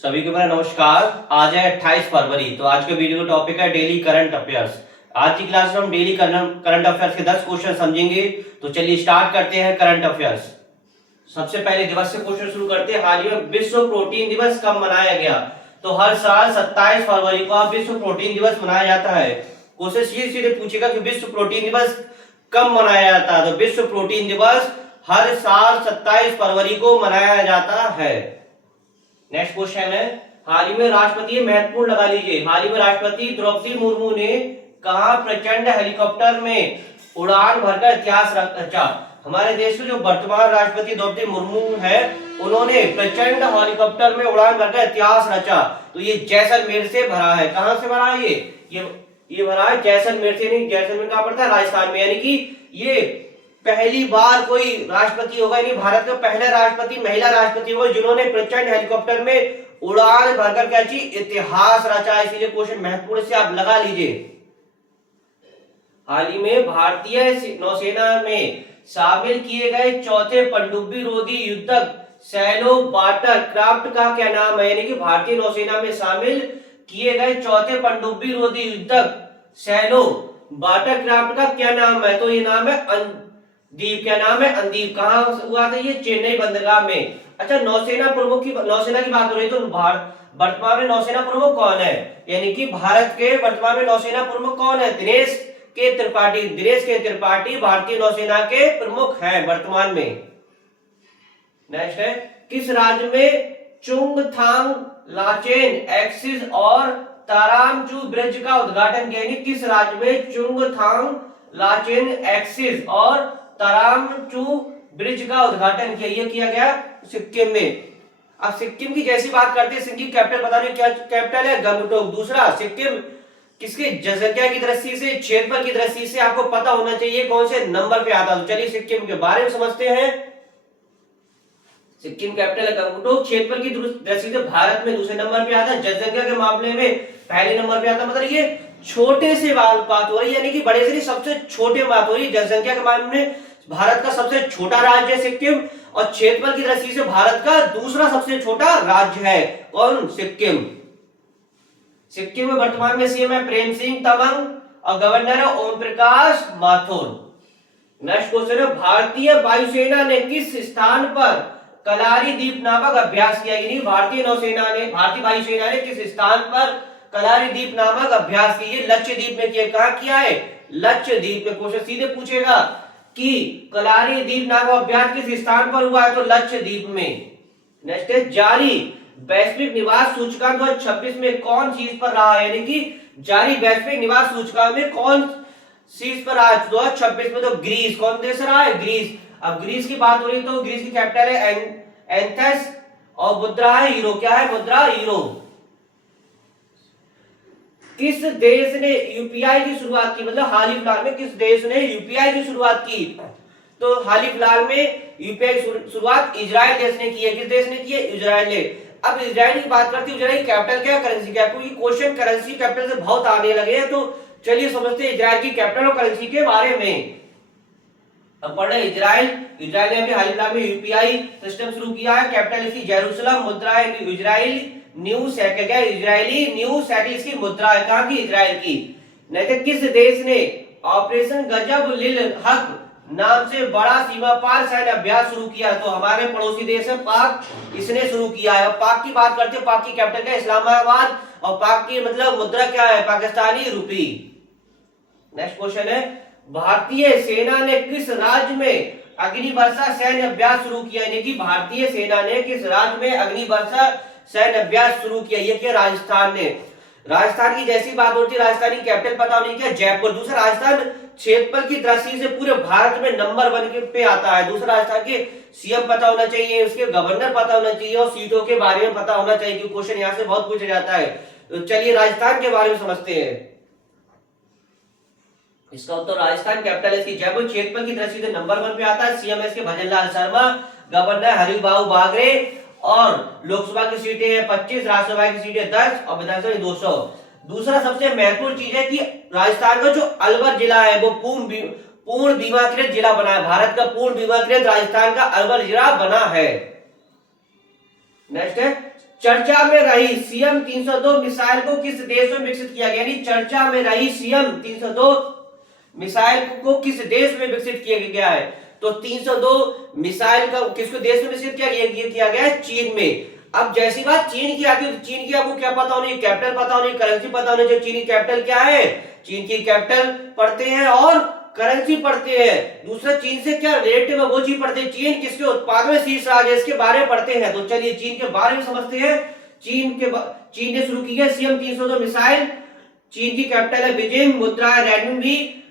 सभी को मेरा नमस्कार। आज है 28 फरवरी। तो आज के वीडियो का टॉपिक है डेली करंट अफेयर्स। आज की क्लास में हम डेली करंट अफेयर्स के 10 क्वेश्चन समझेंगे। तो चलिए स्टार्ट करते हैं करंट अफेयर्स। सबसे पहले दिवस से क्वेश्चन शुरू करते हैं। हाल ही में विश्व प्रोटीन दिवस कब मनाया गया? तो हर साल 27 फरवरी को विश्व प्रोटीन दिवस मनाया जाता है। क्वेश्चन सीधे पूछेगा कि विश्व प्रोटीन दिवस कब मनाया जाता है। तो विश्व प्रोटीन दिवस हर साल 27 फरवरी को मनाया जाता है। नेक्स्ट क्वेश्चन है, हाल ही में राष्ट्रपति महत्वपूर्ण लगा लीजिए। हाल ही में राष्ट्रपति द्रौपदी मुर्मू ने कहा प्रचंड हेलीकॉप्टर में उड़ान भरकर इतिहास रचा। हमारे देश में जो वर्तमान राष्ट्रपति द्रौपदी मुर्मू है, उन्होंने प्रचंड हेलीकॉप्टर में उड़ान भरकर इतिहास रचा। तो ये जैसलमेर से भरा है। कहां से भरा है? ये भरा है जैसलमेर से। नहीं, जैसलमेर कहां पड़ता है? राजस्थान में। यानी कि ये पहली बार कोई राष्ट्रपति होगा, यानी भारत का पहला राष्ट्रपति महिला राष्ट्रपति होगा जिन्होंने प्रचंड हेलीकॉप्टर में उड़ान भरकर क्या चीज इतिहास रचा। इसीलिए क्वेश्चन महत्वपूर्ण से आप लगा लीजिए। हाल ही में भारतीय नौसेना में शामिल किए गए चौथे पनडुब्बी रोधी युद्धक सैलो वाटर क्राफ्ट का क्या नाम है? यानी कि भारतीय नौसेना में शामिल किए गए चौथे पनडुब्बी रोधी युद्धक सैलो वाटर क्राफ्ट का क्या नाम है? तो ये नाम है दीप। क्या नाम है? अंदीप। कहां हुआ था ये? चेन्नई बंदरगाह में। अच्छा, नौसेना की बात हो रही, तो वर्तमान में नौसेना प्रमुख कौन है? यानी कि भारत के वर्तमान में नौसेना प्रमुख कौन है? दिनेश के त्रिपाठी भारतीय नौसेना के प्रमुख हैं वर्तमान में। नेक्स्ट है, किस राज्य में चुंगथांग लाचेन एक्सिस और तारामचू ब्रिज का उद्घाटन किया? किस राज्य में चुंगथांग लाचेन एक्सिस और तारामचू ब्रिज का उद्घाटन किया गया? सिक्किम में। अब सिक्किम की जैसी बात करते हैं, सिक्किम कैपिटल बता रहे क्या कैपिटल है? गंगटोक। दूसरा, सिक्किम किसकी जनसंख्या की दृष्टि से, क्षेत्रफल की दृष्टि से आपको पता होना चाहिए कौन से नंबर पे आता है। तो चलिए सिक्किम के बारे में समझते हैं। सिक्किम कैपिटल है गंगटोक। क्षेत्रफल की दृष्टि से भारत में दूसरे नंबर पे आता है। जनसंख्या के मामले में पहले नंबर पे आता है। मतलब ये छोटे से बात हो रही है, यानी कि बड़े से नहीं, सबसे छोटे बात हो रही है। जनसंख्या के मामले में भारत का सबसे छोटा राज्य है सिक्किम, और क्षेत्रफल की दृष्टि से भारत का दूसरा सबसे छोटा राज्य है। कौन? सिक्किम। सिक्किम में वर्तमान में सीएम है प्रेम सिंह तमंग और गवर्नर है ओम प्रकाश माथुर। नेक्स्ट क्वेश्चन है, भारतीय वायुसेना ने किस स्थान पर कलारी द्वीप नामक अभ्यास किया? भारतीय वायुसेना ने किस स्थान पर कलारी द्वीप नामक अभ्यास किया? लक्षद्वीप में किया। कहां किया है? लक्षद्वीप में। क्वेश्चन सीधे पूछेगा कि कलारी द्वीप नामक अभ्यास किस स्थान पर हुआ है? तो लक्षद्वीप में। नेक्स्ट है, जारी वैश्विक निवास सूचकांक 2026 में कौन शीर्ष पर रहा है? यानी कि जारी वैश्विक निवास सूचकांक में कौन शीर्ष पर रहा है 2026 में? तो ग्रीस। कौन देश रहा है? ग्रीस। अब ग्रीस की बात हो रही तो ग्रीस की कैपिटल है एथेंस और मुद्रा है यूरो। क्या है? मुद्रा यूरो। किस देश ने यूपीआई की शुरुआत की? मतलब हाल ही फिलहाल में किस देश ने यूपीआई की शुरुआत की? तो हाल ही फिलहाल में यूपीआई की शुरुआत इजराइल देश ने की है। किस देश ने की है? इजराइल ने। अब इजराइल की बात करते हैं, इजराइल की कैपिटल क्या, करेंसी क्या? क्योंकि क्वेश्चन करेंसी कैपिटल से बहुत आने लगे हैं, तो चलिए समझते हैं इजराइल की कैपिटल और करेंसी के बारे में। अब पढ़ रहे इजराइल ने अभी हाल फिलहाल में यूपीआई सिस्टम शुरू किया है। कैपिटल इसकी जेरूसलम, मुद्रा है इजराइल न्यू सेकल। क्या? इजरायली न्यू सेकल इसकी मुद्रा है। कहां की? इजराइल की। नहीं तो किस देश ने ऑपरेशन गजब लिल हक नाम से बड़ा सीमा पार सैन्य अभ्यास शुरू किया? तो हमारे पड़ोसी देश है पाक, इसने शुरू किया है। पाक की बात करते हैं, पाक की कैपिटल क्या? इस्लामाबाद, और पाक की मतलब मुद्रा क्या है? पाकिस्तानी रुपी। नेक्स्ट क्वेश्चन है, भारतीय सेना ने किस राज्य में अग्निवर्षा सैन्य अभ्यास शुरू किया? यानी कि भारतीय सेना ने किस राज्य में अग्निवर्षा सैन्य अभ्यास शुरू किया? ये क्या? राजस्थान ने। राजस्थान की जैसी बात होती है, राजस्थान की कैपिटल पता होनी क्या? जयपुर। दूसरा, राजस्थान क्षेत्रफल की दृष्टि से पूरे भारत में नंबर 1 पे आता है। दूसरा, राजस्थान के सीएम पता होना चाहिए, उसके गवर्नर पता होना चाहिए, और सीटों के बारे में पता होना चाहिए, क्योंकि क्वेश्चन यहाँ से बहुत पूछा जाता है। तो चलिए राजस्थान के बारे में समझते हैं। इसका उत्तर राजस्थान कैपिटल है इसकी जयपुर। क्षेत्रफल की दृष्टि से नंबर 1 पे आता है। सीएम है इसके भजनलाल शर्मा, गवर्नर हरिबाबू बागरे, और लोकसभा की सीटें हैं 25, राज्यसभा की सीटें 10 और विधानसभा 200। दूसरा सबसे महत्वपूर्ण चीज है कि राजस्थान का जो अलवर जिला है वो पूर्ण बीमाकृत जिला बना है। भारत का पूर्ण बीमाकृत राजस्थान का अलवर जिला बना है। नेक्स्ट है, चर्चा में रही सीएम 302 मिसाइल को किस देश में विकसित किया गया, यानी चर्चा में रही सीएम 302 मिसाइल को किस देश में विकसित किया गया है। तो 302 मिसाइल का किसको देश में विकसित किया गया है, चीन में। अब जैसी बात चीन की आती है तो चीन की आपको क्या पता होनी, कैपिटल पता होनी, करेंसी पता होनी चाहिए। चीन की कैपिटल क्या है, चीन की कैपिटल पढ़ते हैं और करेंसी पढ़ते हैं। दूसरा चीन से क्या रिलेटिव है वो चीज पढ़ते हैं। चीन किसके उत्पादन में शीर्ष राज्य है इसके बारे में पढ़ते हैं। तो चलिए चीन के बारे में समझते हैं। चीन ने शुरू की है सीएम 302 मिसाइल। चीन की कैपिटल है बीजिंग, मुद्रा है रेडमिनबी।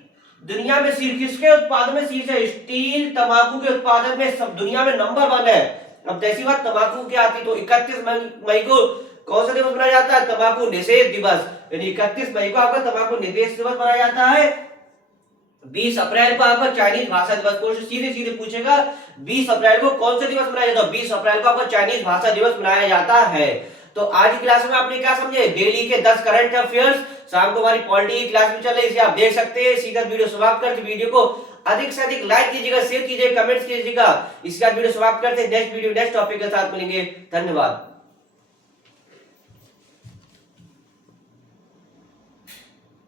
दुनिया में शीर्ष किसके उत्पादन में शीर्ष है, स्टील तंबाकू के उत्पादन में सब दुनिया में नंबर 1 है। अब जैसी बात तंबाकू की आती तो 31 मई को कौन सा दिवस मनाया जाता है, तंबाकू निषेध दिवस। यानी 31 मई को आपका तंबाकू निषेध दिवस मनाया जाता है। 20 अप्रैल को आपका चाइनीज भाषा दिवस, क्वेश्चन सीधे सीधे पूछेगा 20 अप्रैल को कौन सा दिवस मनाया जाता है, 20 अप्रैल को आपका चाइनीज भाषा दिवस मनाया जाता है। तो आज की क्लास में आपने क्या समझे, डेली के 10 करंट अफेयर्स। शाम को हमारी पॉलिटी की क्लास भी चल रही है, इसे आप देख सकते हैं। सीधा वीडियो समाप्त करते, वीडियो को अधिक से अधिक लाइक कीजिएगा, शेयर कीजिएगा, कमेंट्स कीजिएगा। इसके बाद वीडियो समाप्त करते हैं। नेक्स्ट वीडियो नेक्स्ट टॉपिक के साथ मिलेंगे। धन्यवाद।